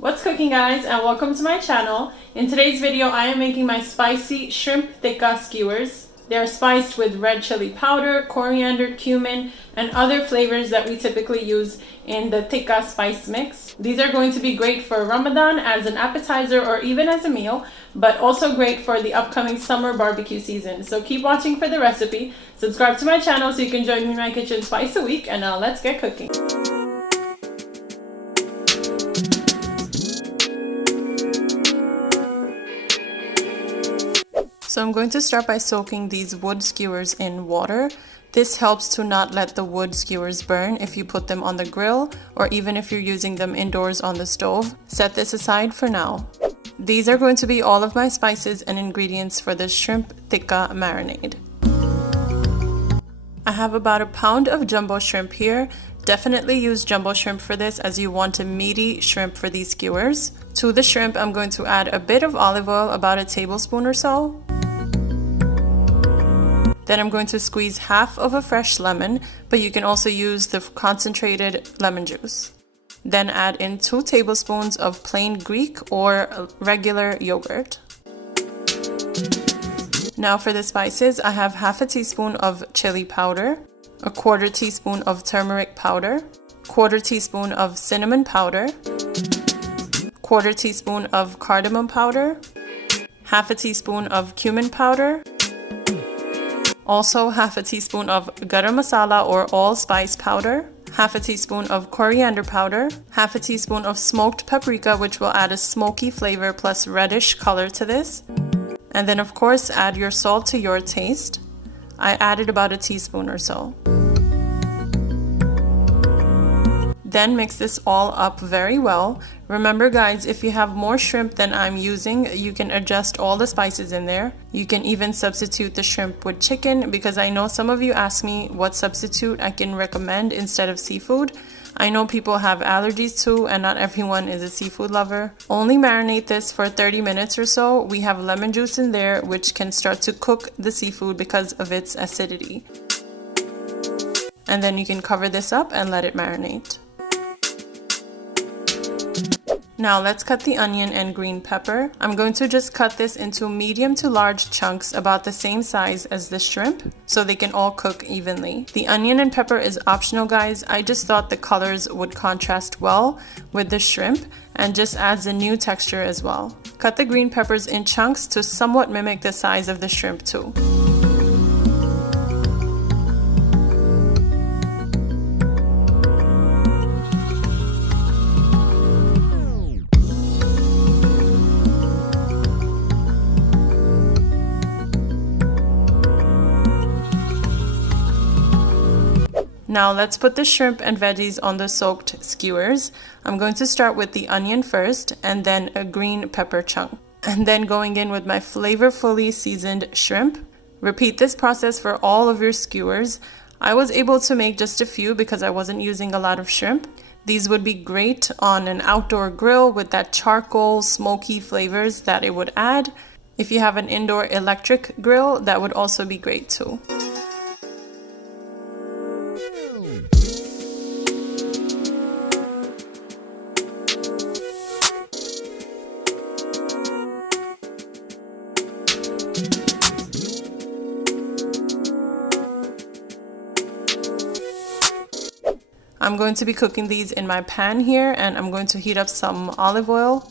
What's cooking, guys, and welcome to my channel. In today's video I am making my spicy shrimp tikka skewers. They are spiced with red chili powder, coriander, cumin, and other flavors that we typically use in the tikka spice mix. These are going to be great for Ramadan as an appetizer or even as a meal, but also great for the upcoming summer barbecue season. So keep watching for the recipe. Subscribe to my channel so you can join me in my kitchen twice a week, and now let's get cooking. So I'm going to start by soaking these wood skewers in water. This helps to not let the wood skewers burn if you put them on the grill or even if you're using them indoors on the stove. Set this aside for now. These are going to be all of my spices and ingredients for the shrimp tikka marinade. I have about a pound of jumbo shrimp here. Definitely use jumbo shrimp for this as you want a meaty shrimp for these skewers. To the shrimp, I'm going to add a bit of olive oil, about a tablespoon or so. Then I'm going to squeeze half of a fresh lemon, but you can also use the concentrated lemon juice. Then add in 2 tablespoons of plain Greek or regular yogurt. Now for the spices, I have half a teaspoon of chili powder, a 1/4 teaspoon of turmeric powder, 1/4 teaspoon of cinnamon powder, 1/4 teaspoon of cardamom powder, half a teaspoon of cumin powder, also half a teaspoon of garam masala or allspice powder, half a teaspoon of coriander powder, half a teaspoon of smoked paprika, which will add a smoky flavor plus reddish color to this. And then of course add your salt to your taste. I added about a teaspoon or so. Then mix this all up very well. Remember guys, if you have more shrimp than I'm using, you can adjust all the spices in there. You can even substitute the shrimp with chicken, because I know some of you ask me what substitute I can recommend instead of seafood. I know people have allergies too, and not everyone is a seafood lover. Only marinate this for 30 minutes or so. We have lemon juice in there, which can start to cook the seafood because of its acidity. And then you can cover this up and let it marinate. Now let's cut the onion and green pepper. I'm going to just cut this into medium to large chunks about the same size as the shrimp so they can all cook evenly. The onion and pepper is optional, guys. I just thought the colors would contrast well with the shrimp and just adds a new texture as well. Cut the green peppers in chunks to somewhat mimic the size of the shrimp too. Now let's put the shrimp and veggies on the soaked skewers. I'm going to start with the onion first and then a green pepper chunk. And then going in with my flavorfully seasoned shrimp. Repeat this process for all of your skewers. I was able to make just a few because I wasn't using a lot of shrimp. These would be great on an outdoor grill with that charcoal smoky flavors that it would add. If you have an indoor electric grill, that would also be great too. I'm going to be cooking these in my pan here, and I'm going to heat up some olive oil.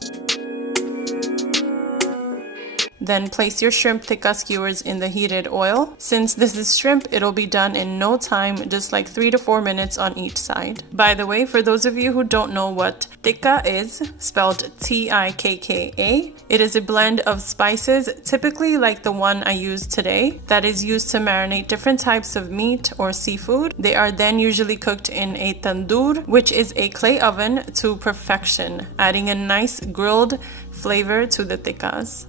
Then place your shrimp tikka skewers in the heated oil. Since this is shrimp, it'll be done in no time, just like 3 to 4 minutes on each side. By the way, for those of you who don't know what tikka is, spelled T-I-K-K-A, it is a blend of spices, typically like the one I used today, that is used to marinate different types of meat or seafood. They are then usually cooked in a tandoor, which is a clay oven, to perfection, adding a nice grilled flavor to the tikkas.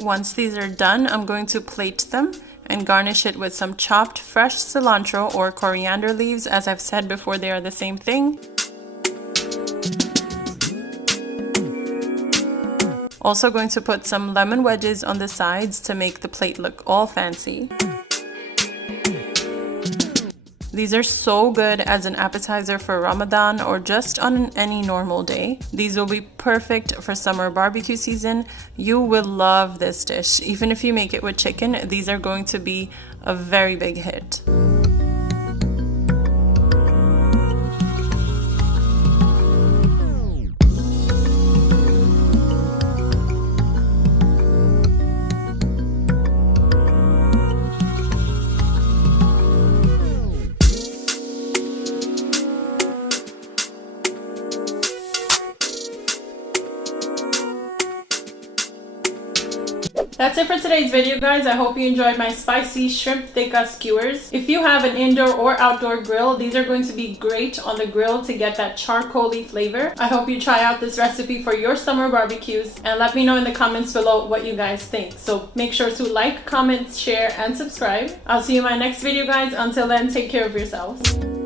Once these are done, I'm going to plate them and garnish it with some chopped fresh cilantro or coriander leaves. As I've said before, they are the same thing. also going to put some lemon wedges on the sides to make the plate look all fancy. These are so good as an appetizer for Ramadan or just on any normal day. These will be perfect for summer barbecue season. You will love this dish. Even if you make it with chicken, these are going to be a very big hit. That's it for today's video, guys. I hope you enjoyed my spicy shrimp tikka skewers. If you have an indoor or outdoor grill, these are going to be great on the grill to get that charcoaly flavor. I hope you try out this recipe for your summer barbecues and let me know in the comments below what you guys think. So make sure to like, comment, share, and subscribe. I'll see you in my next video, guys. Until then, take care of yourselves.